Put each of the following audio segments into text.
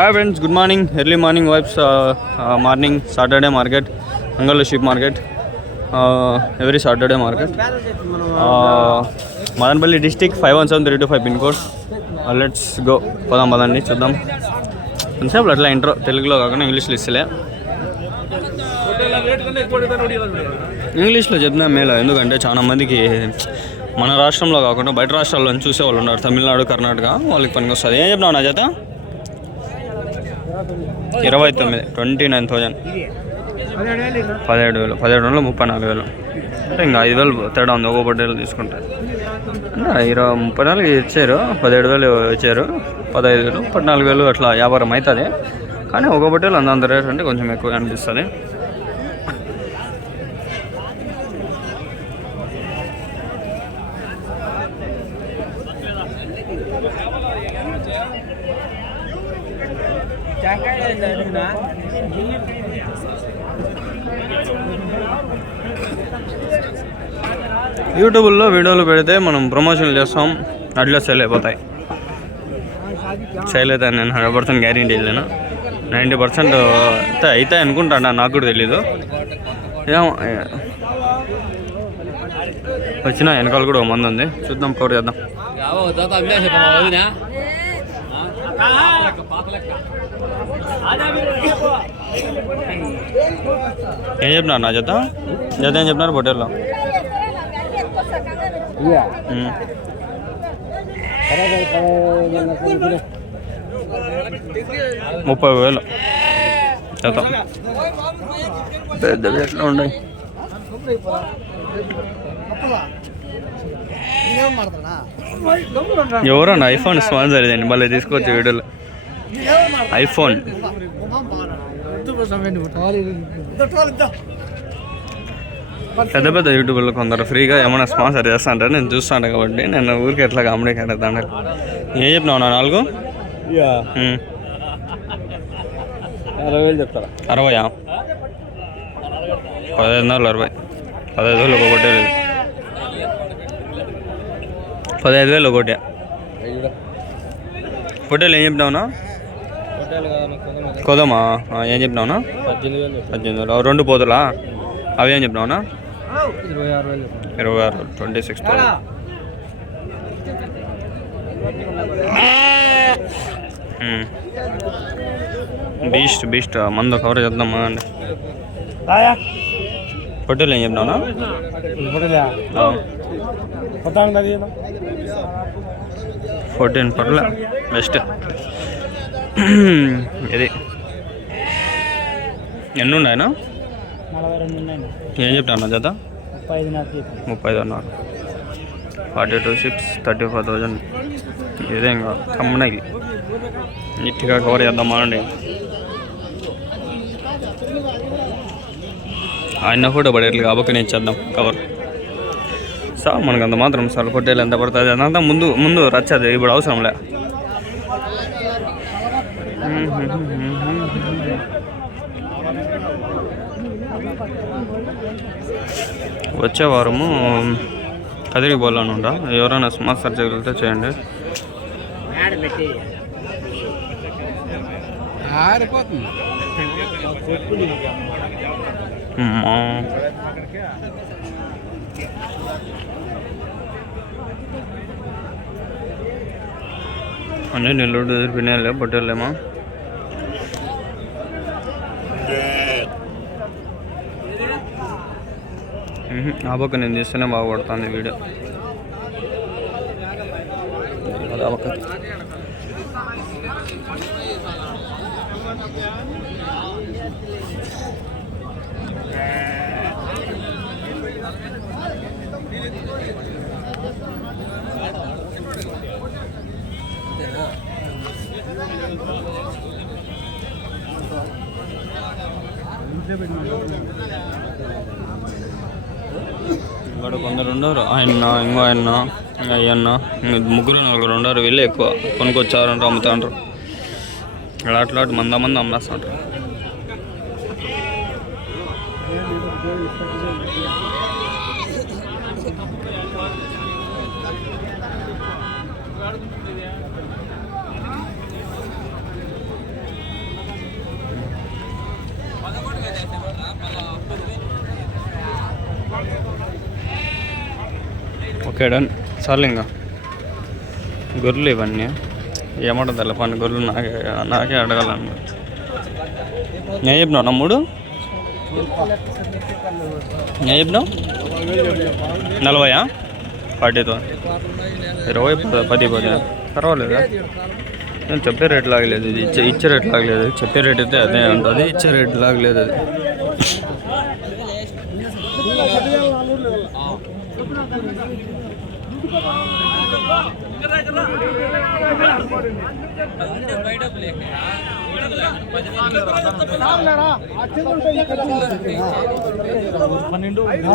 Hi friends good morning early morning vibes morning Saturday market Angallu sheep market every Saturday market Madanapalle district five one seven three two five pin code let's go పోదాం పదండి చూద్దాం. కొంచెంసేపు అట్లా intro తెలుగులో కాకుండా ఇంగ్లీష్లో ఇస్తలే. ఇంగ్లీష్లో చెప్పినా మేలు ఎందుకంటే చాలా మందికి మన రాష్ట్రంలో కాకుండా బయట రాష్ట్రాల్లో చూసే వాళ్ళు ఉన్నారు తమిళనాడు కర్ణాటక వాళ్ళకి పనికి వస్తుంది ఏం చెప్పినావు నా చేత? ఇరవై తొమ్మిది ట్వంటీ నైన్ థౌజండ్ పదిహేడు వేలు పదిహేడు వందలు ముప్పై నాలుగు వేలు. అంటే ఇంకా ఐదు వేలు తేడా ఉంది ఒక్కో పట్టేలు తీసుకుంటే. అంటే ఇరవై ముప్పై నాలుగు ఇచ్చారు పదిహేడు వేలు ఇచ్చారు పదహైదు వేలు పద్నాలుగు వేలు అట్లా వ్యాపారం అవుతుంది. కానీ ఒక్కో పట్టేలు అంత అంత రేట్ అంటే కొంచెం ఎక్కువ అనిపిస్తుంది. యూట్యూబ్లో వీడియోలు పెడితే మనం ప్రమోషన్లు చేస్తాం అట్లా సేల్ అయిపోతాయి. సేల్ అయితే నేను హండ్రెడ్ పర్సెంట్ గ్యారంటీ వెళ్ళాను నైంటీ పర్సెంట్ అయితే అవుతాయి అనుకుంటాను నాకు కూడా తెలీదు. వచ్చిన వెనకాల కూడా ఒక మంది ఉంది. చూద్దాం కవర్ చేద్దాం. ఏం చెప్పినారు నా జత? జత ఏం చెప్పినారు హోటల్లో ముప్పై వేలు. జత. పెద్దవి ఎట్లా ఉన్నాయి? ఎవరన్నా ఐఫోన్ స్పాన్సర్ ఇదండి మళ్ళీ తీసుకోవచ్చు వీడియోలో. ఐఫోన్. పెద్ద పెద్ద యూట్యూబ్లో కొందరు ఫ్రీగా ఏమైనా స్పాన్సర్ చేస్తా అంటారు నేను చూస్తాను కాబట్టి నేను ఊరికి ఎట్లా కామెడీ కడతాను ఏం చెప్పినావు నా నాలుగు. అరవై వేలు చెప్తారా? అరవయా? పదహైదు వందలు అరవై. పదహైదు వేలు ఒకటి పదహైదు వేలు ఒకటి పొట్టేలు ఏం చెప్పినావునా కొదమా ఏం చెప్పినావునా? పద్దెనిమిది వేలు రెండు పోతులా? అవి ఏం చెప్పినావునా? ఇరవై ఆరు twenty six thousand beast beast. మందు కవర్ చేద్దామా అండి పొట్టేలు ఏం చెప్పినావునా. ఫోర్టీన్ పర్లే బెస్ట్. ఇది. ఎన్ని ఉన్నాయనా నలభై రెండు ఉన్నాయి ఏం చెప్తాను జత? ముప్పై ఐదు ముప్పై ఐదు అన్నారు. Forty two six thirty five thousand ఇదే ఇంకా కమ్మనకి నీట్గా కవర్ చేద్దామా అండి ఆయన ఫోటో పడేట్లు కాబట్టి నేను ఇచ్చేద్దాం కవర్ సార్ మనకు అంత మాత్రం సార్ ఫోటోలు ఎంత పడుతుంది అదంతా ముందు ముందు రచ్చదు ఇప్పుడు అవసరంలే వచ్చే వారము కదిరి పోవాలని ఉంటా ఎవరైనా స్మార్ట్ సర్చ్ చేయగలిగితే చేయండి. అన్నీ నెల్లూరు పిన్నెలే పొట్టేళ్ళేమో మ్మ్. ఆ పక్క నేను తీస్తేనే బాగుపడుతుంది వీడియో. ఇంట్లో ఆ పక్క. ఇక్కడ కొందరు ఉండరు. ఆయన ఇంకో ఆయన అయ్యన్న ముగ్గురు నలుగురు ఉండరు. వీళ్ళే ఎక్కువ. కొనుక్కొచ్చారంటారు అమ్ముతాంటారు ఇలా అట్లా మంద మంది అమ్మేస్తుంటారు ఇక్కడ చాలు ఇంకా గొర్రెలు ఇవన్నీ. ఏమంటుంది తెల్ల గొర్రెలు నాకే నాకే అడగాలను నేను చెప్పినావు నమ్ముడు నేను చెప్పినావు నలభయా? ఫార్టీతో ఇరవై పది పది పది. పర్వాలేదా? నేను చెప్పే రేట్ లాగలేదు ఇది. ఇచ్చే ఇచ్చే రేట్ లాగలేదు. చెప్పే రేట్ అయితే అదే ఉంటుంది ఇచ్చే రేట్ లాగలేదు అది.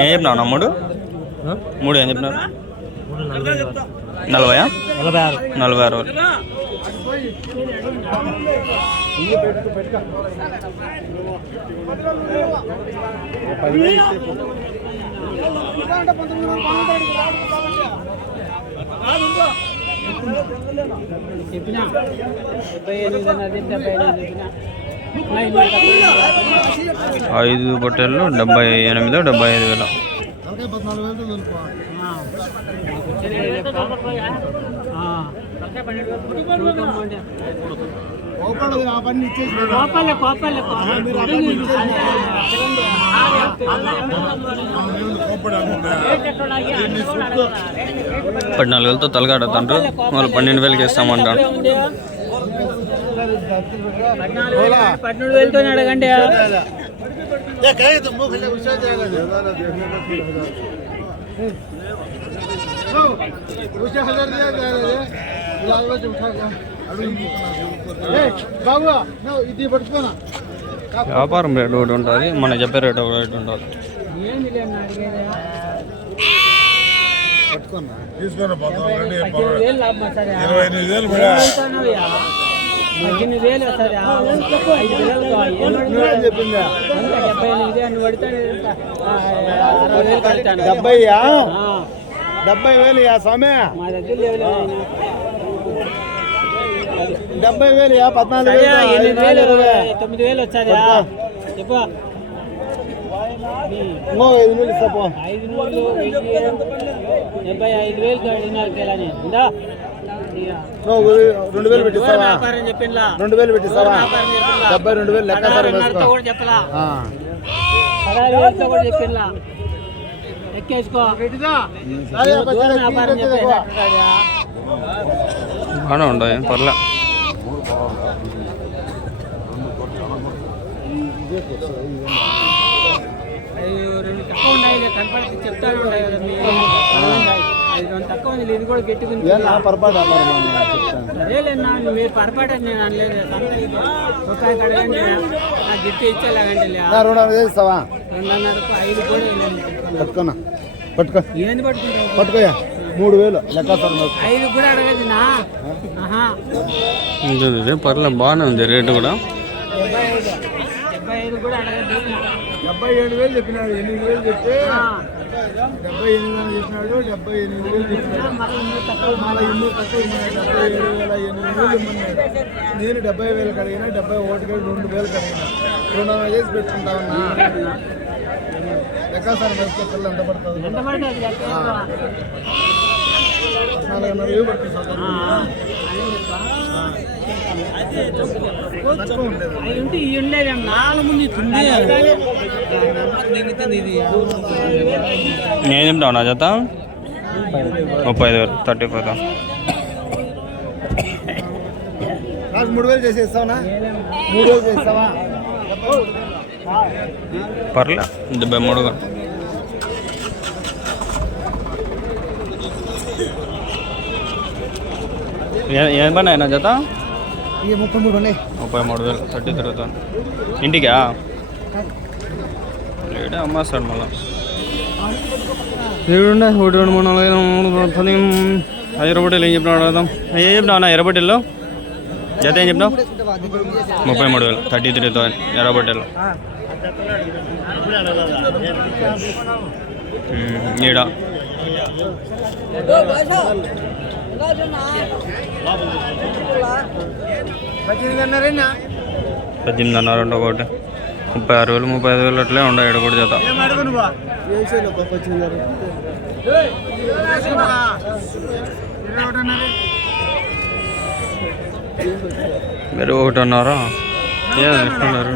ఏం చెప్పినావు మూడు? మూడు ఏం చెప్పినారు? నలభయా? నలభై ఆరు. నలభై ఆరు. చెప్పినా డెబ్బై ఎనిమిది అన్నది డెబ్బై ఎనిమిది చెప్పినా ఐదు బొట్టెల్లో డెబ్బై ఎనిమిదో డెబ్బై ఐదు వేలు. కోపల్లె కోపల్లె పద్నాలుగు వేలతో తలగాడుతుంటారు వాళ్ళు పన్నెండు వేలకి ఇస్తామంటారు పద్మూడు వేలతో అడగండి. బాబు ఇది పట్టుకోనా వ్యాపారం రేటు ఒకటి ఉంటుంది మన చెప్పే రేటు ఒకటి ఉంటుంది. ఏంది లేని అడిగేది? పట్టుకోనా పద్దెనిమిది వేలు లాభం వస్తుంది ఇరవై ఎనిమిది వేలు కూడా పద్దెనిమిది వేలు వస్తుంది. వేలు చెప్పిందా? డెబ్బై ఎనిమిది అని పడితే ఎంత? ఆ, అరవై వేలు కడతాను డెబ్బై డెబ్బై వేలు స్వామి? మా దగ్గర లేవు లేవు. డెబ్బై వేలు పద్నాలుగు వేలు ఎనిమిది వేలు ఇరవై. తొమ్మిది వేలు వచ్చాది. చెప్పు. ఐదు వేలు ఇస్తా ఐదు వెయ్యి, డెబ్బై ఐదు వేలు కడిగినారు రెండు వేలు పెట్టిస్తావా వ్యాపారం చెప్పిండ్లా రెండు వేలు పెట్టిస్తావా వ్యాపారం చెప్పిండ్లా డెబ్బై రెండు వేలు లెక్క సరే పదహారున్నరతో వేసుకో కూడా చెప్పలా ఆ. పదహారు వేలతో కూడా చెప్పిండ్లా ఎక్కేసుకో సరే, దూరం పచ్చడి వ్యాపారం తీసి చెప్పేసి తెచ్చుకో. బాగానే ఉంటాయి పర్లే అవి రెండు తక్కువ ఉన్నాయి కనపడితే చెప్తానే నా పొరపాటు అదేలేనా మీరు పొరపాటు నేను అనలేదు రూపాయి కడగండి నాకు గిట్టి ఇచ్చేలాగండి నా రెండు వందలు చేస్తావా రెండున్నరకు ఐదు కూడా వేయలేదు. పట్టుకోనా? పట్టుకో. ఏంది పట్టుకుంటావు? పట్టుకోయా? మూడు వేలు లెక్క సరే వేసుకో ఐదు కూడా అడగదు నా. ఆహా. ఇది ఇది పర్లే బాగానే ఉంది రేటు కూడా. డెబ్బై ఐదు. డెబ్బై ఐదు కూడా అడగదు. డెబ్బై ఏడు వేలు చెప్పినాడు ఎనిమిది వేలు చెప్తే డెబ్బై ఎనిమిది అని చెప్పినాడు డెబ్బై ఎనిమిది వేలు చెప్పినాడు మళ్ళీ ఇన్ని తక్కువ మళ్ళీ ఇల్లు తక్కువ ఇమ్మన్నాడు డెబ్బై ఏడు వేల ఎనిమిది వేలు ఇమ్మన్నాడు. నేను డెబ్బై వేలు కడిగినా డెబ్బై ఒకటి వేలు రెండు వేలు కడిగినా. రెండు వందలు చేసి పెట్టుకుంటా ఉన్నా. లెక్క సార్ వేస్తే పిల్లలు ఎంత పడుతుంది. పద్నాలుగున్నర వేలు పడుతుంది అదే ఉండేది. నాలుగు ముందు ఇస్తుంది ఇది నేను చెప్తావు నా జత? ముప్పై ఐదు వేలు థర్టీ ఫైవ్ నాకు మూడు వేలు చేసి ఇస్తావా మూడు వేలు చేస్తావా పర్లే డెబ్బై మూడుగా ఏ- ఏం పని అయినా జత? ముప్పై మూడు ఉన్నాయి. ముప్పై మూడు వేలు థర్టీ తిరుగుతాను ఇంటికా? లేడే అమ్మేస్తాడు మళ్ళా. ఏడుండే? ఒకటి రెండు మూడు నాలుగు ఐదు మూడు పది ఐదు రూపాయలు ఏం చెప్పినాడు అడగదాం ఏం చెప్పినావు అన్న? ఎర్రబొట్టెల్లో జత ఏం చెప్పినావు? ముప్పై మూడు వేలు థర్టీ త్రీ థౌసండ్ ఎర్రబొట్టెల్లో ఈడ. పద్దెనిమిదిన్నరేనా పద్దెనిమిది అన్నారు ఒకటి. ముప్పై ఆరు వేలు ముప్పై ఐదు వేలు అట్లే ఉండవు ఇక్కడ కూడా జత. మీరు ఒకటి అన్నారా ఇస్తున్నారు.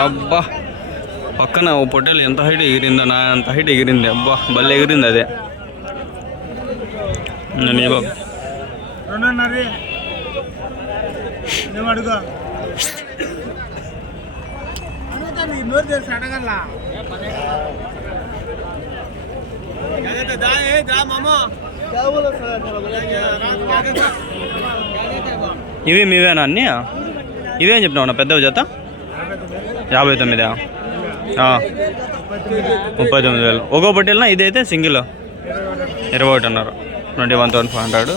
అబ్బా. పక్కన ఓ పొట్టేలు ఎంత హైట్ ఎగిరిందో నా అంత హైట్ ఎగిరింది. అబ్బా భలే ఎగిరింది అదే. నీ బాబు. ఇవి మీవేనా అన్నీ ఇవేం చెప్పినావు పెద్ద జత? యాభై తొమ్మిదా. ముప్పై తొమ్మిది వేలు. ఒక్కో పట్టేలినా? ఇదైతే సింగిల్. ఇరవై ఒకటి అన్నారు. Twenty one thousand five hundred.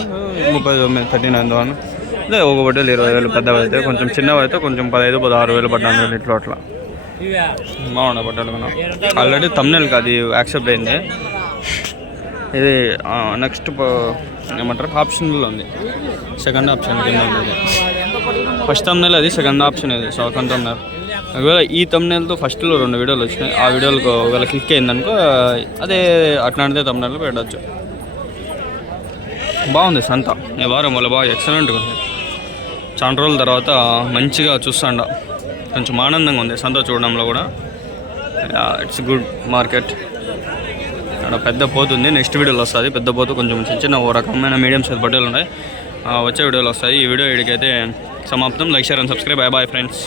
ముప్పై తొమ్మిది థర్టీ నైన్ థౌసండ్ అదే ఒక పట్టేలు ఇరవై వేలు పెద్దవి అయితే కొంచెం చిన్నవి అయితే కొంచెం పదహైదు పదహారు వేలు పద్నాలుగు ఇట్లా అట్లా బాగున్నాయి పట్టాలు మనం. ఆల్రెడీ తమ్నెల్కి అది యాక్సెప్ట్ అయింది. ఇది నెక్స్ట్ ఏమంటారు? ఆప్షన్లో ఉంది. సెకండ్ ఆప్షన్ కింద ఉంది ఫస్ట్ తమ్నెల్ అది సెకండ్ ఆప్షన్ ఇది. సెకండ్ తమ్నెల్ ఒకవేళ ఈ తమ్నేల్తో ఫస్ట్లో రెండు వీడియోలు వచ్చినాయి ఆ వీడియోలకు ఒకవేళ క్లిక్ అయిందనుకో అదే అట్లాంటిదే తమ్నెల్ పెట్టచ్చు. బాగుంది సంత. ఈ వారం వల్ల బాగా ఎక్సలెంట్గా ఉంది. చాలా రోజుల తర్వాత మంచిగా చూస్తాండ. కొంచెం ఆనందంగా ఉంది సంత చూడడంలో కూడా. ఇట్స్ గుడ్ మార్కెట్ అక్కడ పెద్ద పోతు ఉంది. నెక్స్ట్ వీడియోలో వస్తుంది. పెద్ద పోతు కొంచెం చిన్న చిన్న ఓ రకమైన మీడియం సైజ్ బట్టలు ఉన్నాయి. వచ్చే వీడియోలు వస్తాయి. ఈ వీడియో వీడికైతే సమాప్తం. Like share and subscribe bye bye friends